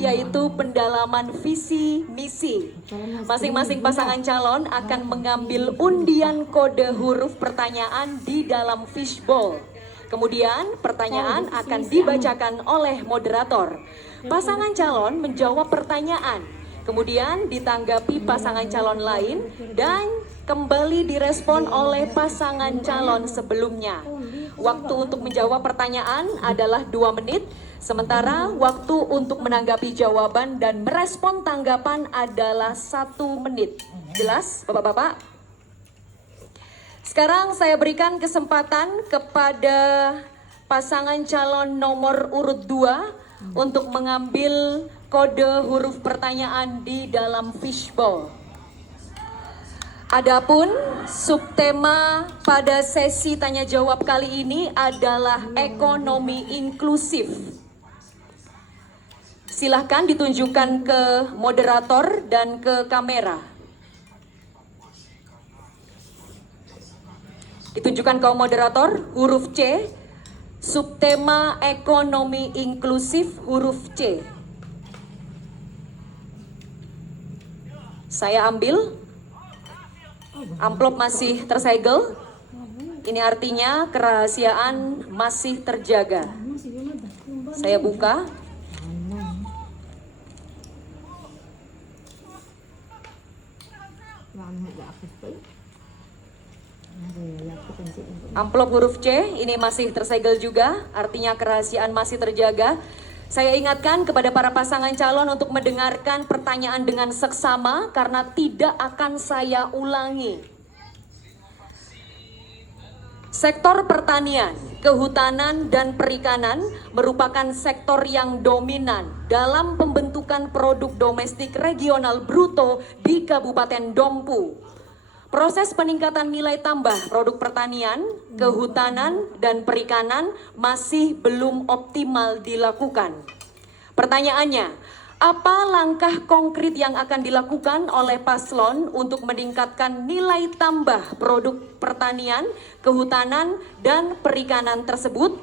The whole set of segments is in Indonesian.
yaitu pendalaman visi misi. Masing-masing pasangan calon akan mengambil undian kode huruf pertanyaan di dalam fishbowl. Kemudian pertanyaan akan dibacakan oleh moderator. Pasangan calon menjawab pertanyaan, kemudian ditanggapi pasangan calon lain dan kembali direspon oleh pasangan calon sebelumnya. Waktu untuk menjawab pertanyaan adalah 2 menit, sementara waktu untuk menanggapi jawaban dan merespon tanggapan adalah 1 menit. Jelas, Bapak-bapak? Sekarang saya berikan kesempatan kepada pasangan calon nomor urut 2 untuk mengambil kode huruf pertanyaan di dalam fishbowl. Adapun subtema pada sesi tanya jawab kali ini adalah ekonomi inklusif. Silahkan ditunjukkan ke moderator dan ke kamera. Ditunjukkan ke moderator huruf C, subtema ekonomi inklusif huruf C. Saya ambil. Amplop masih tersegel. Ini artinya kerahasiaan masih terjaga. Saya buka. Amplop huruf C ini masih tersegel juga, artinya kerahasiaan masih terjaga. Saya ingatkan kepada para pasangan calon untuk mendengarkan pertanyaan dengan seksama karena tidak akan saya ulangi. Sektor pertanian, kehutanan, dan perikanan merupakan sektor yang dominan dalam pembentukan produk domestik regional bruto di Kabupaten Dompu. Proses peningkatan nilai tambah produk pertanian, kehutanan, dan perikanan masih belum optimal dilakukan. Pertanyaannya, apa langkah konkret yang akan dilakukan oleh paslon untuk meningkatkan nilai tambah produk pertanian, kehutanan, dan perikanan tersebut?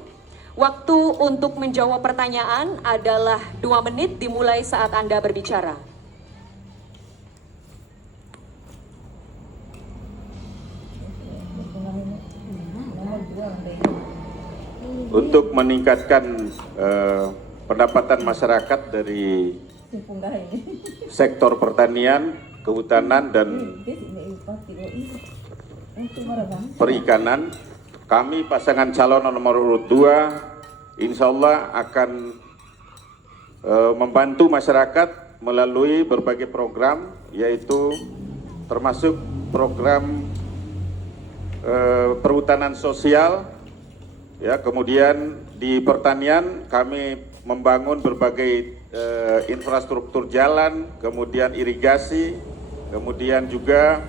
Waktu untuk menjawab pertanyaan adalah 2 menit dimulai saat Anda berbicara. Untuk meningkatkan pendapatan masyarakat dari sektor pertanian, kehutanan, dan perikanan, kami pasangan calon nomor urut 2 insya Allah akan membantu masyarakat melalui berbagai program, yaitu termasuk program perhutanan sosial, ya, kemudian di pertanian kami membangun berbagai infrastruktur jalan, kemudian irigasi, kemudian juga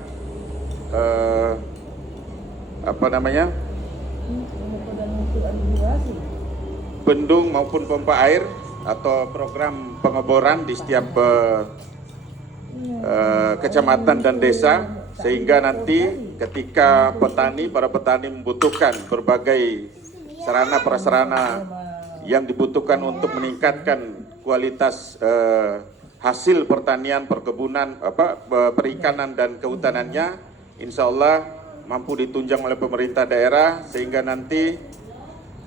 bendung maupun pompa air atau program pengeboran di setiap kecamatan dan desa, sehingga nanti ketika para petani membutuhkan berbagai sarana prasarana yang dibutuhkan untuk meningkatkan kualitas hasil pertanian, perkebunan, perikanan, dan kehutanannya, insya Allah mampu ditunjang oleh pemerintah daerah, sehingga nanti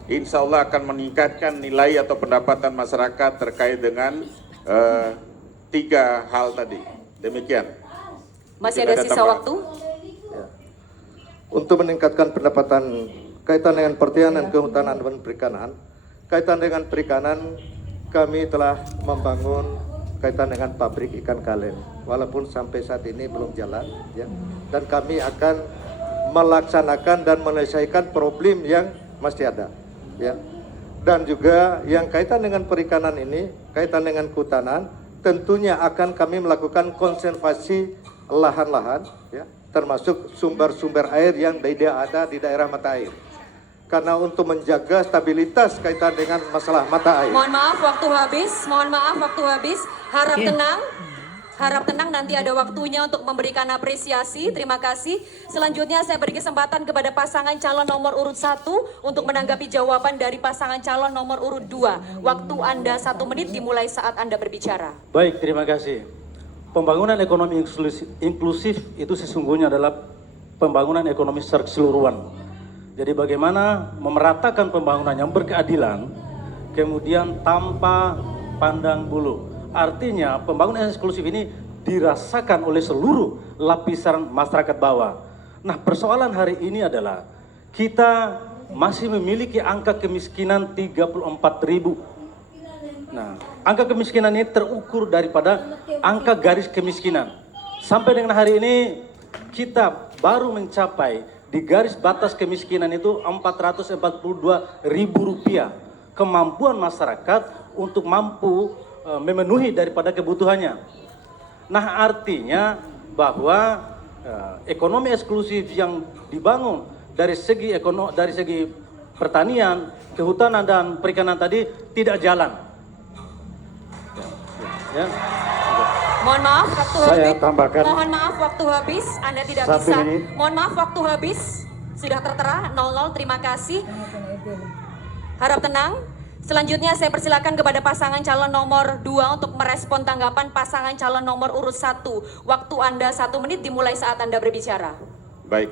insya Allah akan meningkatkan nilai atau pendapatan masyarakat terkait dengan 3 hal tadi. Demikian. Masih ada sisa waktu? Ya. Untuk meningkatkan pendapatan kaitan dengan pertanian, kehutanan, dan perikanan. Kaitan dengan perikanan, kami telah membangun kaitan dengan pabrik ikan kaleng, walaupun sampai saat ini belum jalan, ya. Dan kami akan melaksanakan dan menyelesaikan problem yang masih ada, ya. Dan juga yang kaitan dengan perikanan ini, kaitan dengan kehutanan, tentunya akan kami melakukan konservasi lahan-lahan, ya, termasuk sumber-sumber air yang tidak ada di daerah mata air. Karena untuk menjaga stabilitas kaitan dengan masalah mata air. Mohon maaf waktu habis, Harap tenang. Harap tenang, nanti ada waktunya untuk memberikan apresiasi. Terima kasih. Selanjutnya saya beri kesempatan kepada pasangan calon nomor urut 1 untuk menanggapi jawaban dari pasangan calon nomor urut 2. Waktu Anda 1 menit dimulai saat Anda berbicara. Baik, terima kasih. Pembangunan ekonomi inklusif itu sesungguhnya adalah pembangunan ekonomi secara keseluruhan. Jadi bagaimana memeratakan pembangunan yang berkeadilan, kemudian tanpa pandang bulu. Artinya pembangunan inklusif ini dirasakan oleh seluruh lapisan masyarakat bawah. Nah, persoalan hari ini adalah kita masih memiliki angka kemiskinan 34.000. Nah, angka kemiskinan ini terukur daripada angka garis kemiskinan. Sampai dengan hari ini kita baru mencapai di garis batas kemiskinan itu Rp442.000. Kemampuan masyarakat untuk mampu memenuhi daripada kebutuhannya. Nah, artinya bahwa ekonomi eksklusif yang dibangun dari segi pertanian, kehutanan dan perikanan tadi tidak jalan. Ya. Mohon maaf, waktu Saya habis. tambahkan. Mohon maaf, waktu habis. Anda tidak 1 bisa. menit. Mohon maaf, waktu habis. Sudah tertera 00. Terima kasih. Harap tenang. Selanjutnya saya persilakan kepada pasangan calon nomor 2 untuk merespon tanggapan pasangan calon nomor urut 1. Waktu Anda 1 menit dimulai saat Anda berbicara. Baik,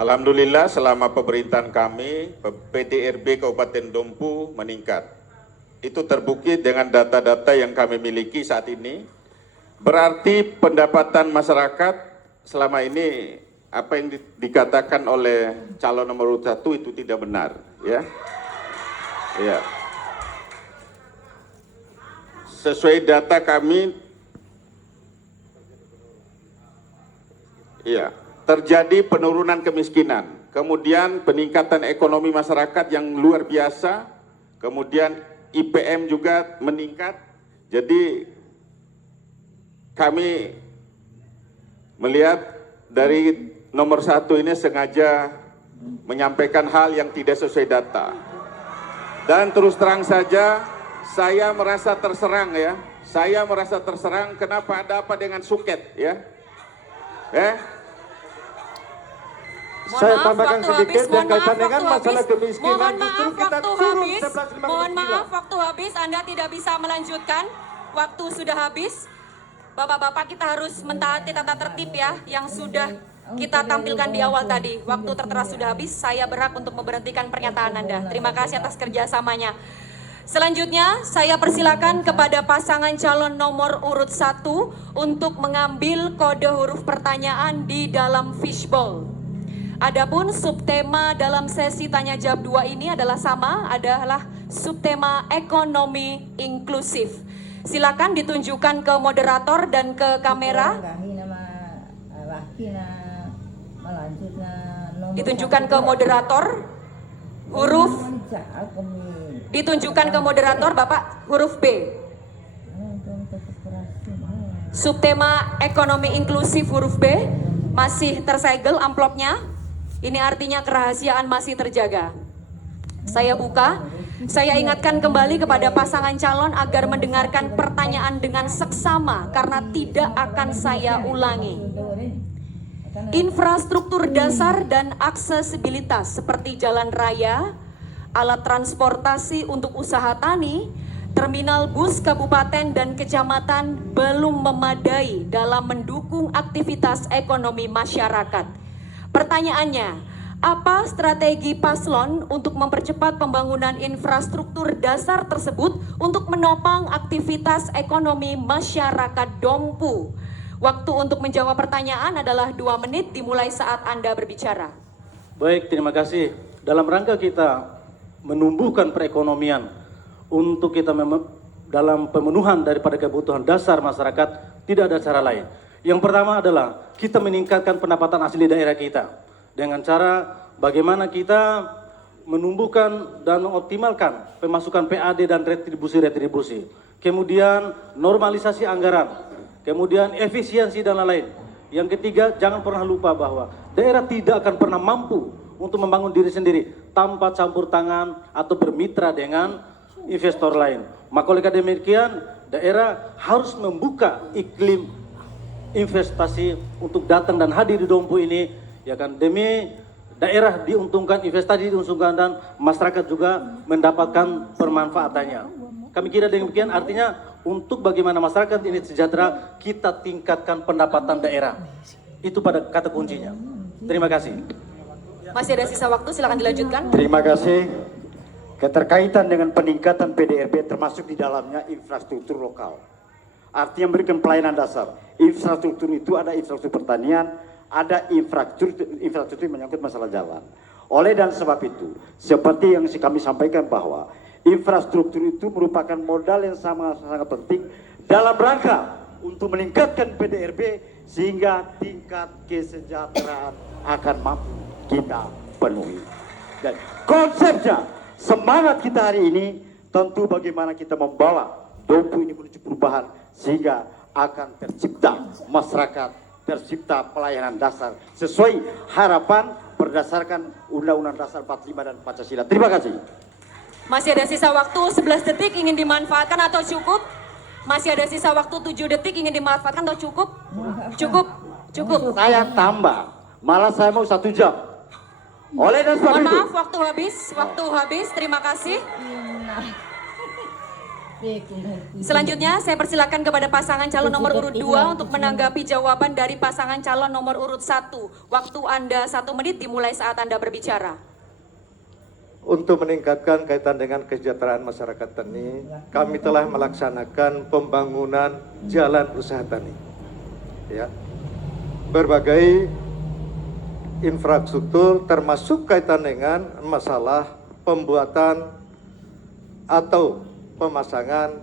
alhamdulillah selama pemerintahan kami PDRB Kabupaten Dompu meningkat. Itu terbukti dengan data-data yang kami miliki saat ini. Berarti pendapatan masyarakat selama ini apa yang dikatakan oleh calon nomor urut 1 itu tidak benar, ya. Ya. Sesuai data kami, ya, terjadi penurunan kemiskinan, kemudian peningkatan ekonomi masyarakat yang luar biasa, kemudian IPM juga meningkat. Jadi kami melihat dari nomor 1 ini sengaja menyampaikan hal yang tidak sesuai data. Dan terus terang saja, saya merasa terserang ya. Saya merasa terserang, kenapa ada apa dengan suket ya? Mohon Saya maaf, tambahkan waktu sedikit habis. yang Mohon kaitan maaf, dengan waktu masalah habis. kemiskinan, Mohon justru maaf, kita waktu turun habis. 11,59. Mohon maaf, waktu habis. Anda tidak bisa melanjutkan. Waktu sudah habis. Bapak-bapak, kita harus mentaati tata tertib ya, yang sudah kita tampilkan di awal tadi. Waktu tertera sudah habis, saya berhak untuk memberhentikan pernyataan Anda. Terima kasih atas kerjasamanya. Selanjutnya, saya persilakan kepada pasangan calon nomor urut 1 untuk mengambil kode huruf pertanyaan di dalam fishbowl. Adapun subtema dalam sesi tanya jawab 2 ini adalah sama, adalah subtema ekonomi inklusif. Silakan ditunjukkan ke moderator dan ke kamera. Ditunjukkan ke moderator huruf, ditunjukkan ke moderator Bapak huruf B. Subtema ekonomi inklusif huruf B masih tersegel amplopnya. Ini artinya kerahasiaan masih terjaga. Saya buka. Saya ingatkan kembali kepada pasangan calon agar mendengarkan pertanyaan dengan seksama karena tidak akan saya ulangi. Infrastruktur dasar dan aksesibilitas seperti jalan raya, alat transportasi untuk usaha tani, terminal bus kabupaten dan kecamatan belum memadai dalam mendukung aktivitas ekonomi masyarakat. Pertanyaannya, apa strategi paslon untuk mempercepat pembangunan infrastruktur dasar tersebut untuk menopang aktivitas ekonomi masyarakat Dompu? Waktu untuk menjawab pertanyaan adalah 2 menit dimulai saat Anda berbicara. Baik, terima kasih. Dalam rangka kita menumbuhkan perekonomian untuk kita dalam pemenuhan daripada kebutuhan dasar masyarakat, tidak ada cara lain. Yang pertama adalah kita meningkatkan pendapatan asli daerah kita dengan cara bagaimana kita menumbuhkan dan mengoptimalkan pemasukan PAD dan retribusi. Kemudian normalisasi anggaran, kemudian efisiensi dan lain-lain. Yang ketiga, jangan pernah lupa bahwa daerah tidak akan pernah mampu untuk membangun diri sendiri tanpa campur tangan atau bermitra dengan investor lain. Maka oleh karena demikian, daerah harus membuka iklim investasi untuk datang dan hadir di Dompu ini, ya kan, demi daerah diuntungkan, investasi diuntungkan, dan masyarakat juga mendapatkan permanfaatannya. Kami kira demikian, artinya untuk bagaimana masyarakat ini sejahtera, kita tingkatkan pendapatan daerah. Itu pada kata kuncinya. Terima kasih. Masih ada sisa waktu, silakan dilanjutkan. Terima kasih. Keterkaitan dengan peningkatan PDRB termasuk di dalamnya infrastruktur lokal. Artinya memberikan pelayanan dasar. Infrastruktur itu ada infrastruktur pertanian, ada infrastruktur yang menyangkut masalah jalan. Oleh dan sebab itu, seperti yang kami sampaikan bahwa infrastruktur itu merupakan modal yang sangat penting dalam rangka untuk meningkatkan PDRB sehingga tingkat kesejahteraan akan mampu kita penuhi. Dan konsepnya, semangat kita hari ini tentu bagaimana kita membawa Dompu ini menuju perubahan sehingga akan tercipta masyarakat, tercipta pelayanan dasar sesuai harapan berdasarkan Undang-Undang Dasar 45 dan Pancasila. Terima kasih. Masih ada sisa waktu 11 detik, ingin dimanfaatkan atau cukup? Masih ada sisa waktu 7 detik, ingin dimanfaatkan atau cukup? Cukup, cukup. Saya tambah, malah saya mau 1 jam. Oleh dan sebab Mohon itu, maaf, waktu habis, terima kasih. Selanjutnya saya persilakan kepada pasangan calon nomor urut 2 untuk menanggapi jawaban dari pasangan calon nomor urut 1. Waktu Anda 1 menit dimulai saat Anda berbicara. Untuk meningkatkan kaitan dengan kesejahteraan masyarakat tani, kami telah melaksanakan pembangunan jalan usaha tani. Ya. Berbagai infrastruktur termasuk kaitan dengan masalah pembuatan atau pemasangan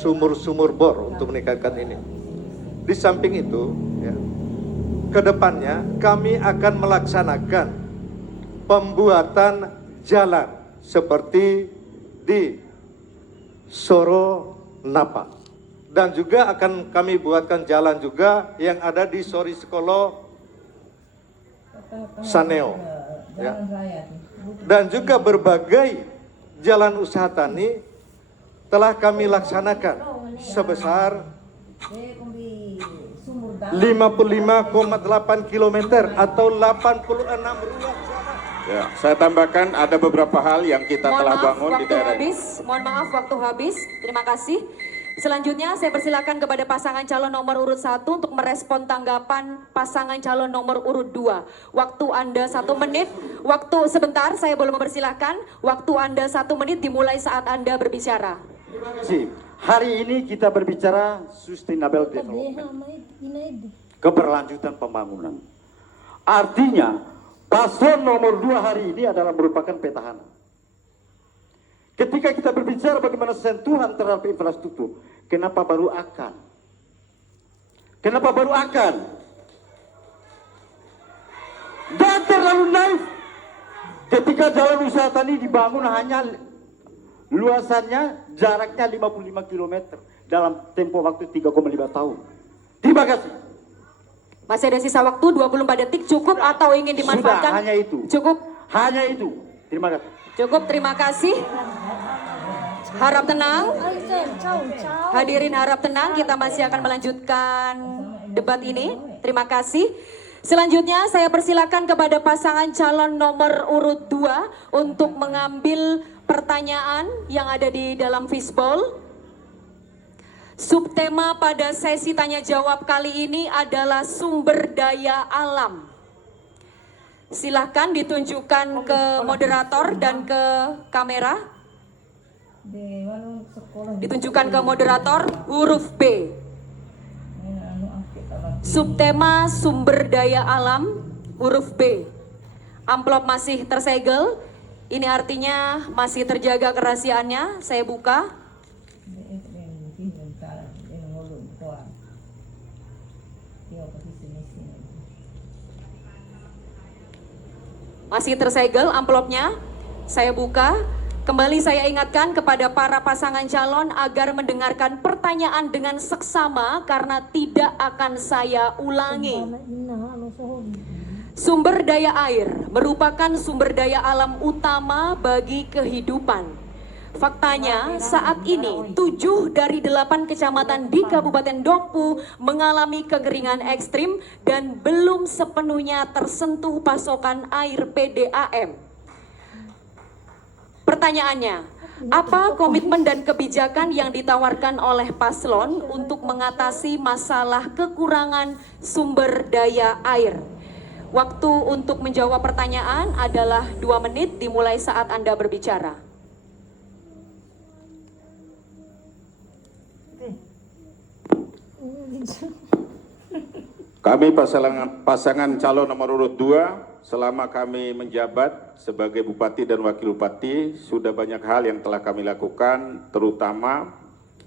sumur-sumur bor untuk meningkatkan ini. Di samping itu, ya, kedepannya kami akan melaksanakan pembuatan jalan seperti di Soro Napa, dan juga akan kami buatkan jalan juga yang ada di Sori Sekolo Saneo, ya. Dan juga berbagai jalan usaha tani telah kami laksanakan sebesar 55,8 km atau 86 ruas jalan. Ya, saya tambahkan ada beberapa hal yang kita telah bangun di daerah ini. Mohon maaf, waktu habis. Terima kasih. Selanjutnya saya persilakan kepada pasangan calon nomor urut 1 untuk merespon tanggapan pasangan calon nomor urut 2. Waktu Anda 1 menit. Waktu sebentar, saya boleh mempersilahkan. Waktu Anda 1 menit dimulai saat Anda berbicara. terima kasih. Hari ini kita berbicara sustainable development, keberlanjutan pembangunan. Artinya, paslon nomor 2 hari ini adalah merupakan petahana. Ketika kita berbicara bagaimana sentuhan terhadap infrastruktur, kenapa baru akan? Kenapa baru akan? Dan terlalu naif. Ketika jalan usaha tani dibangun hanya luasannya jaraknya 55 km dalam tempo waktu 3,5 tahun. Terima kasih. Masih ada sisa waktu 24 detik, cukup atau ingin dimanfaatkan? Sudah, hanya itu. Cukup. Hanya itu. Terima kasih. Cukup, terima kasih. Harap tenang. Hadirin harap tenang, kita masih akan melanjutkan debat ini. Terima kasih. Selanjutnya saya persilakan kepada pasangan calon nomor urut 2 untuk mengambil pertanyaan yang ada di dalam fishbowl. Subtema pada sesi tanya jawab kali ini adalah sumber daya alam. Silahkan ditunjukkan ke moderator dan ke kamera. Ditunjukkan ke moderator huruf B. Subtema sumber daya alam huruf B. Amplop masih tersegel. Ini artinya masih terjaga kerahasiaannya. Saya buka. Masih tersegel amplopnya. Saya buka. Kembali saya ingatkan kepada para pasangan calon agar mendengarkan pertanyaan dengan seksama karena tidak akan saya ulangi. Sumber daya air merupakan sumber daya alam utama bagi kehidupan. Faktanya, saat ini 7 dari 8 kecamatan di Kabupaten Dompu mengalami kekeringan ekstrim dan belum sepenuhnya tersentuh pasokan air PDAM. Pertanyaannya, apa komitmen dan kebijakan yang ditawarkan oleh paslon untuk mengatasi masalah kekurangan sumber daya air? Waktu untuk menjawab pertanyaan adalah 2 menit dimulai saat Anda berbicara. Kami pasangan calon nomor urut 2, selama kami menjabat sebagai Bupati dan Wakil Bupati, sudah banyak hal yang telah kami lakukan, terutama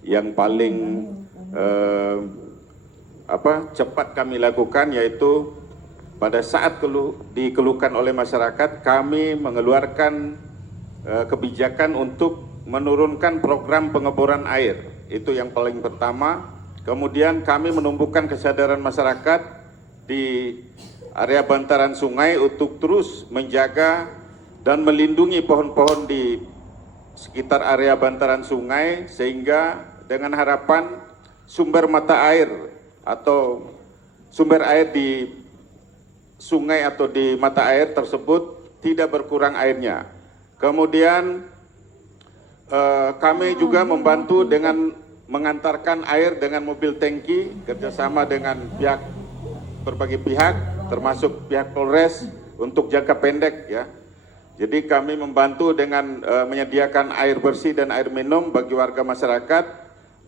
yang paling cepat kami lakukan yaitu pada saat dikeluhkan oleh masyarakat, kami mengeluarkan kebijakan untuk menurunkan program pengeboran air. Itu yang paling pertama. Kemudian kami menumbuhkan kesadaran masyarakat di area bantaran sungai untuk terus menjaga dan melindungi pohon-pohon di sekitar area bantaran sungai, sehingga dengan harapan sumber mata air atau sumber air di sungai atau di mata air tersebut tidak berkurang airnya. Kemudian kami juga membantu dengan mengantarkan air dengan mobil tangki kerjasama dengan berbagai pihak, termasuk pihak Polres untuk jangka pendek ya. Jadi kami membantu dengan menyediakan air bersih dan air minum bagi warga masyarakat,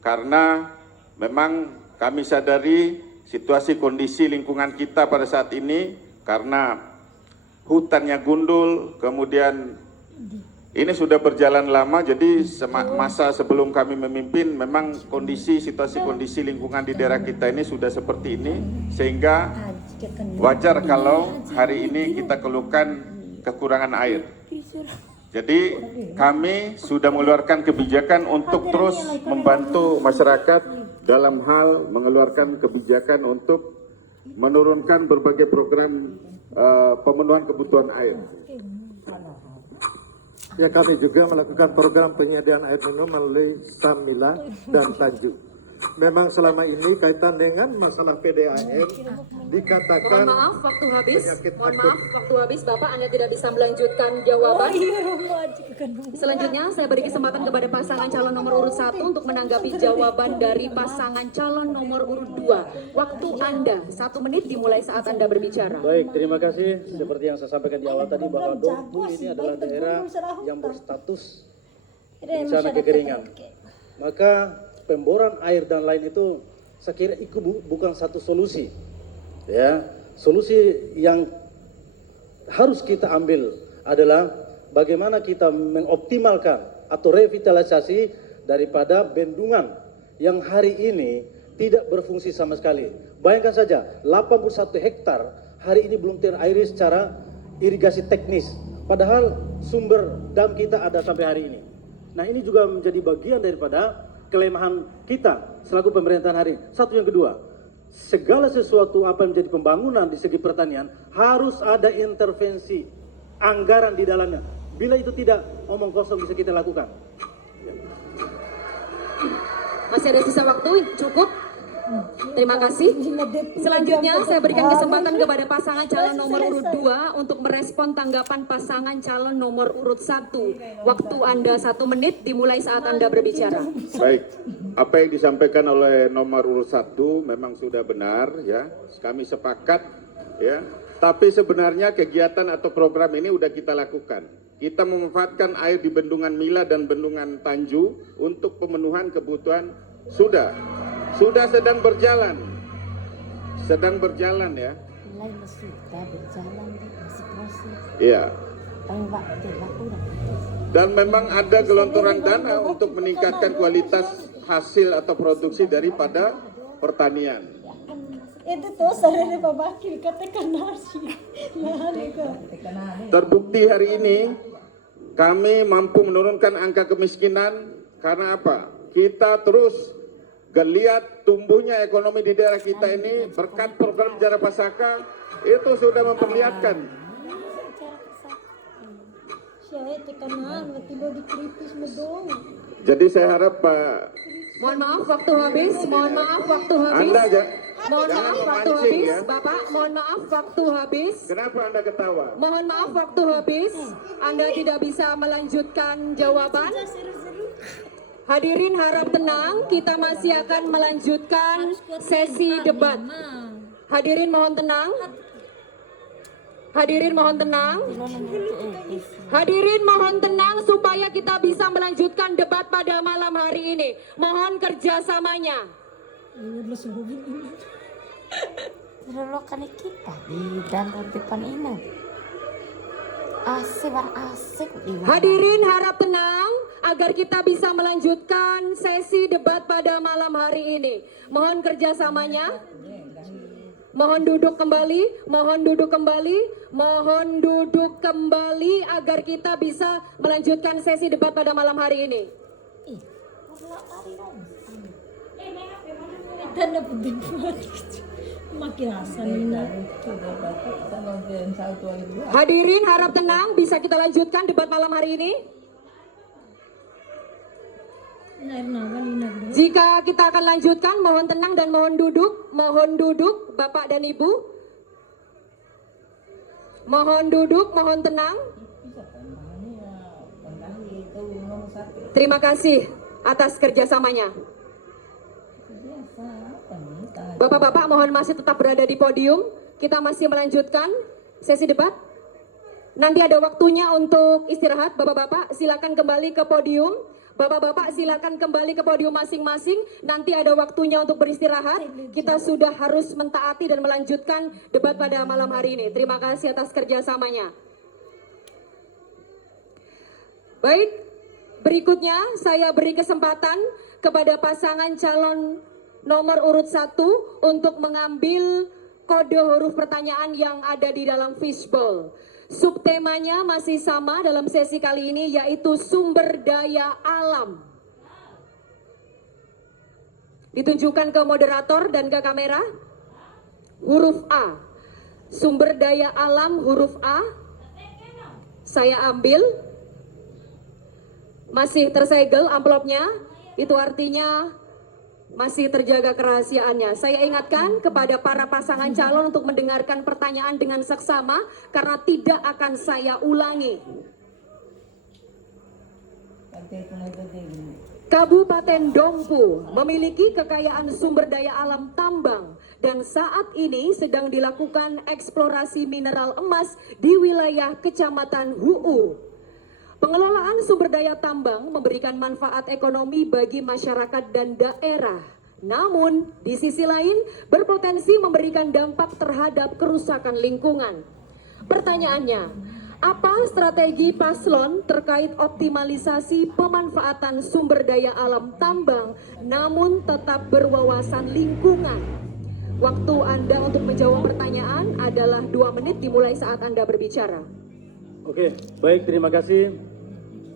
karena memang kami sadari situasi kondisi lingkungan kita pada saat ini karena hutannya gundul, kemudian ini sudah berjalan lama, jadi masa sebelum kami memimpin memang situasi kondisi lingkungan di daerah kita ini sudah seperti ini, sehingga wajar kalau hari ini kita keluhkan kekurangan air. Jadi kami sudah mengeluarkan kebijakan untuk terus membantu masyarakat dalam hal mengeluarkan kebijakan untuk menurunkan berbagai program pemenuhan kebutuhan air. Ya, kami juga melakukan program penyediaan air minum melalui Samila dan Tanjung. Memang selama ini kaitan dengan masalah PDAM dikatakan. Mohon maaf, waktu habis. Mohon maaf, waktu habis. Bapak, Anda tidak bisa melanjutkan jawaban. Selanjutnya, saya beri kesempatan kepada pasangan calon nomor urut 1 untuk menanggapi jawaban dari pasangan calon nomor urut 2. Waktu Anda 1 menit dimulai saat Anda berbicara. Baik, terima kasih. Seperti yang saya sampaikan di awal tadi bahwa Dompu ini adalah daerah yang berstatus bencana kekeringan. Maka pemboran air dan lain itu saya kira itu bukan satu solusi. Ya, solusi yang harus kita ambil adalah bagaimana kita mengoptimalkan atau revitalisasi daripada bendungan yang hari ini tidak berfungsi sama sekali. Bayangkan saja, 81 hektar hari ini belum terairi secara irigasi teknis. Padahal sumber dam kita ada sampai hari ini. Nah, ini juga menjadi bagian daripada kelemahan kita selaku pemerintahan hari ini. Satu, yang kedua, segala sesuatu apa yang menjadi pembangunan di segi pertanian harus ada intervensi anggaran di dalamnya. Bila itu tidak, omong kosong bisa kita lakukan. Masih ada sisa waktu, cukup. Terima kasih. Selanjutnya saya berikan kesempatan kepada pasangan calon nomor urut 2 untuk merespon tanggapan pasangan calon nomor urut 1. Waktu Anda 1 menit dimulai saat Anda berbicara. Baik, apa yang disampaikan oleh nomor urut 1 memang sudah benar ya. Kami sepakat ya. Tapi sebenarnya kegiatan atau program ini sudah kita lakukan. Kita memanfaatkan air di Bendungan Mila dan Bendungan Tanjung untuk pemenuhan kebutuhan sudah sedang berjalan ya. Iya. Dan memang ada gelontoran dana untuk meningkatkan kualitas hasil atau produksi daripada pertanian. Terbukti hari ini kami mampu menurunkan angka kemiskinan karena apa? Kita terus geliat tumbuhnya ekonomi di daerah kita ini berkat program Jara Pasaka itu sudah memperlihatkan. Saya tekanan, tiba dikritis medong. Jadi saya harap Pak, Mohon maaf waktu habis, mohon maaf waktu habis. Anda Mohon jangan maaf waktu memancing habis, ya. Bapak. Mohon maaf waktu habis. Kenapa Anda ketawa? Mohon maaf waktu habis. Anda tidak bisa melanjutkan jawaban. Hadirin harap tenang, kita masih akan melanjutkan sesi debat. Hadirin mohon tenang. Hadirin mohon tenang. Hadirin mohon tenang supaya kita bisa melanjutkan debat pada malam hari ini. Mohon kerjasamanya. Terlalu kita di dalam depan ini. Asik asik. Hadirin harap tenang agar kita bisa melanjutkan sesi debat pada malam hari ini. Mohon kerjasamanya. Mohon duduk kembali, mohon duduk kembali, mohon duduk kembali agar kita bisa melanjutkan sesi debat pada malam hari ini. Dan dapat debat. Makin asal ini. Hadirin harap tenang, bisa kita lanjutkan debat malam hari ini? Jika kita akan lanjutkan, mohon tenang dan mohon duduk Bapak dan Ibu. Mohon duduk, mohon tenang. Terima kasih atas kerjasamanya. Bapak-bapak mohon masih tetap berada di podium. Kita masih melanjutkan sesi debat. Nanti ada waktunya untuk istirahat. Bapak-bapak silakan kembali ke podium. Bapak-bapak silakan kembali ke podium masing-masing. Nanti ada waktunya untuk beristirahat. Kita sudah harus mentaati dan melanjutkan debat pada malam hari ini. Terima kasih atas kerjasamanya. Baik, berikutnya saya beri kesempatan kepada pasangan calon nomor urut 1 untuk mengambil kode huruf pertanyaan yang ada di dalam fishbowl. Subtemanya masih sama dalam sesi kali ini, yaitu sumber daya alam. Ditunjukkan ke moderator dan ke kamera. Huruf A. Sumber daya alam huruf A. Saya ambil. Masih tersegel amplopnya. Itu artinya masih terjaga kerahasiaannya. Saya ingatkan kepada para pasangan calon untuk mendengarkan pertanyaan dengan seksama karena tidak akan saya ulangi. Kabupaten Dompu memiliki kekayaan sumber daya alam tambang dan saat ini sedang dilakukan eksplorasi mineral emas di wilayah Kecamatan Huu. Pengelolaan sumber daya tambang memberikan manfaat ekonomi bagi masyarakat dan daerah. Namun, di sisi lain berpotensi memberikan dampak terhadap kerusakan lingkungan. Pertanyaannya, apa strategi paslon terkait optimalisasi pemanfaatan sumber daya alam tambang namun tetap berwawasan lingkungan? Waktu Anda untuk menjawab pertanyaan adalah 2 menit dimulai saat Anda berbicara. Oke, baik, terima kasih.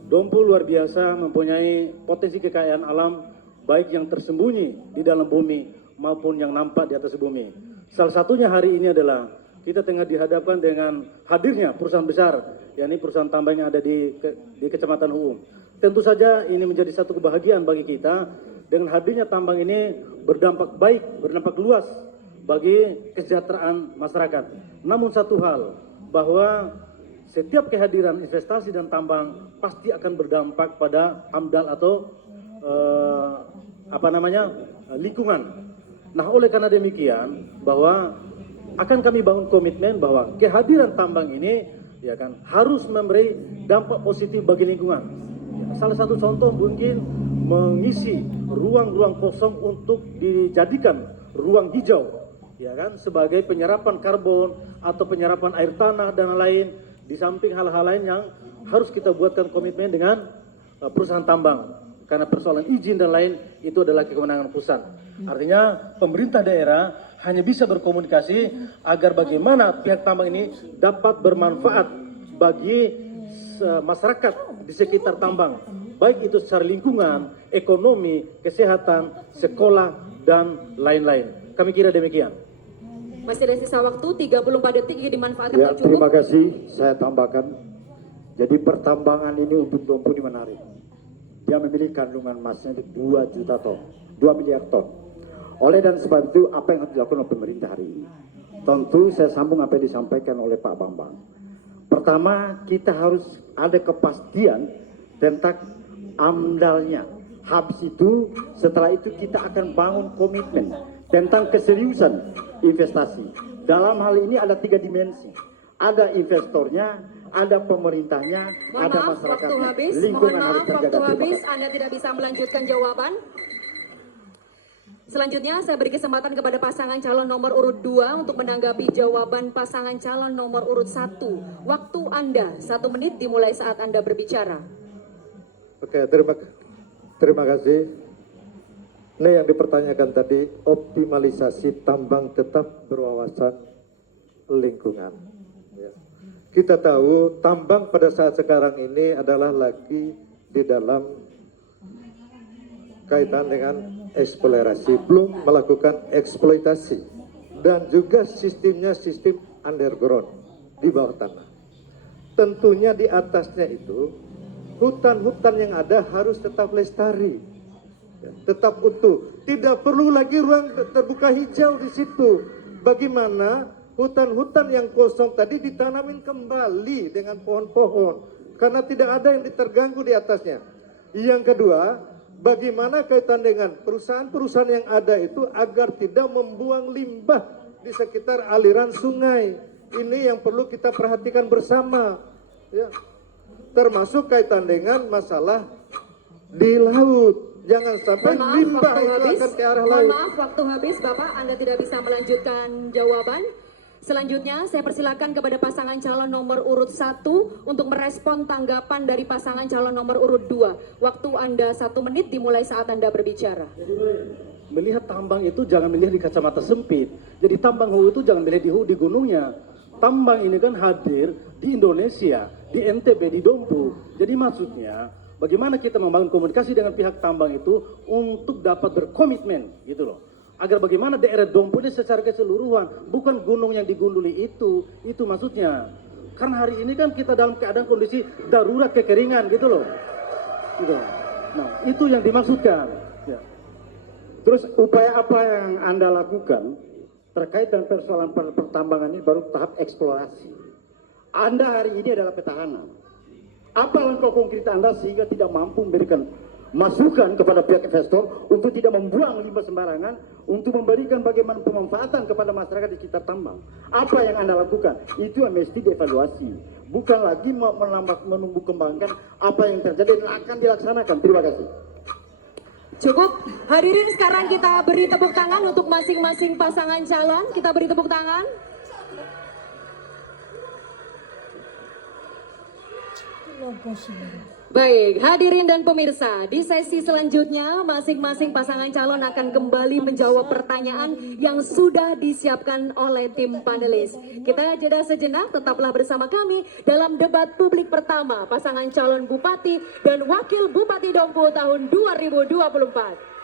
Dompu luar biasa mempunyai potensi kekayaan alam baik yang tersembunyi di dalam bumi maupun yang nampak di atas bumi. Salah satunya hari ini adalah kita tengah dihadapkan dengan hadirnya perusahaan besar, yakni perusahaan tambang yang ada di Kecamatan Huu. Tentu saja ini menjadi satu kebahagiaan bagi kita. Dengan hadirnya tambang ini berdampak baik, berdampak luas bagi kesejahteraan masyarakat. Namun satu hal, bahwa setiap kehadiran investasi dan tambang pasti akan berdampak pada AMDAL atau lingkungan. Nah, oleh karena demikian bahwa akan kami bangun komitmen bahwa kehadiran tambang ini ya kan harus memberi dampak positif bagi lingkungan. Ya, salah satu contoh mungkin mengisi ruang-ruang kosong untuk dijadikan ruang hijau, ya kan, sebagai penyerapan karbon atau penyerapan air tanah dan lain. Di samping hal-hal lain yang harus kita buatkan komitmen dengan perusahaan tambang. Karena persoalan izin dan lain itu adalah kewenangan pusat. Artinya pemerintah daerah hanya bisa berkomunikasi agar bagaimana pihak tambang ini dapat bermanfaat bagi masyarakat di sekitar tambang. Baik itu secara lingkungan, ekonomi, kesehatan, sekolah, dan lain-lain. Kami kira demikian. Masih ada sisa waktu 34 detik yang dimanfaatkan Ya, Pak Cukup. terima kasih. Saya tambahkan Jadi pertambangan ini untuk Dompu ini menarik. Dia memiliki kandungan emasnya itu 2 juta ton, 2 miliar ton. Oleh dan sebab itu apa yang harus dilakukan oleh pemerintah hari ini? Tentu saya sambung apa yang disampaikan oleh Pak Bambang. Pertama, kita harus ada kepastian tentang amdalnya. Habis itu, setelah itu kita akan bangun komitmen tentang keseriusan investasi. Dalam hal ini ada 3 dimensi. Ada investornya, ada pemerintahnya, Mohon ada maaf, waktu masyarakatnya. habis. Mohon Lingkungan harus maaf, waktu terjaga. Terima habis. kasih. Anda tidak bisa melanjutkan jawaban. Selanjutnya saya beri kesempatan kepada pasangan calon nomor urut 2 untuk menanggapi jawaban pasangan calon nomor urut 1. Waktu Anda 1 menit dimulai saat Anda berbicara. Oke, terima kasih. Ini yang dipertanyakan tadi, optimalisasi tambang tetap berwawasan lingkungan. Ya. Kita tahu tambang pada saat sekarang ini adalah lagi di dalam kaitan dengan eksplorasi, belum melakukan eksploitasi, dan juga sistemnya sistem underground di bawah tanah. Tentunya di atasnya itu hutan-hutan yang ada harus tetap lestari, ya, tetap utuh. Tidak perlu lagi ruang terbuka hijau di situ. Bagaimana hutan-hutan yang kosong tadi ditanamin kembali dengan pohon-pohon, karena tidak ada yang terganggu di atasnya. Yang kedua, bagaimana kaitan dengan perusahaan-perusahaan yang ada itu agar tidak membuang limbah di sekitar aliran sungai. Ini yang perlu kita perhatikan bersama, ya. Termasuk kaitan dengan masalah di laut. Jangan sampai Mohon maaf, limbah waktu itu habis. akan ke arah Mohon laut. maaf, waktu habis, Bapak. Anda tidak bisa melanjutkan jawaban. Selanjutnya, saya persilakan kepada pasangan calon nomor urut 1 untuk merespon tanggapan dari pasangan calon nomor urut 2. Waktu Anda 1 menit dimulai saat Anda berbicara. Melihat tambang itu jangan melihat di kacamata sempit. Jadi tambang hulu itu jangan melihat di gunungnya. Tambang ini kan hadir di Indonesia, di NTB, di Dompu. Jadi maksudnya bagaimana kita membangun komunikasi dengan pihak tambang itu untuk dapat berkomitmen gitu loh. Agar bagaimana daerah Dompu ini secara keseluruhan, bukan gunung yang digunduli itu maksudnya. Karena hari ini kan kita dalam keadaan kondisi darurat kekeringan gitu loh. Gitu. Nah, itu yang dimaksudkan. Ya. Terus upaya apa yang Anda lakukan terkait dengan persoalan pertambangan ini baru tahap eksplorasi. Anda hari ini adalah petahana. Apa langkah konkret Anda sehingga tidak mampu memberikan masukan kepada pihak investor untuk tidak membuang limbah sembarangan, untuk memberikan bagaimana pemanfaatan kepada masyarakat di sekitar tambang? Apa yang Anda lakukan? Itu yang mesti dievaluasi. Bukan lagi menumbuh kembangkan apa yang terjadi dan akan dilaksanakan. Terima kasih. Cukup. Hadirin, sekarang kita beri tepuk tangan untuk masing-masing pasangan calon. Kita beri tepuk tangan. Baik, hadirin dan pemirsa, di sesi selanjutnya masing-masing pasangan calon akan kembali menjawab pertanyaan yang sudah disiapkan oleh tim panelis. Kita jeda sejenak, tetaplah bersama kami dalam debat publik pertama pasangan calon Bupati dan Wakil Bupati Dompu tahun 2024.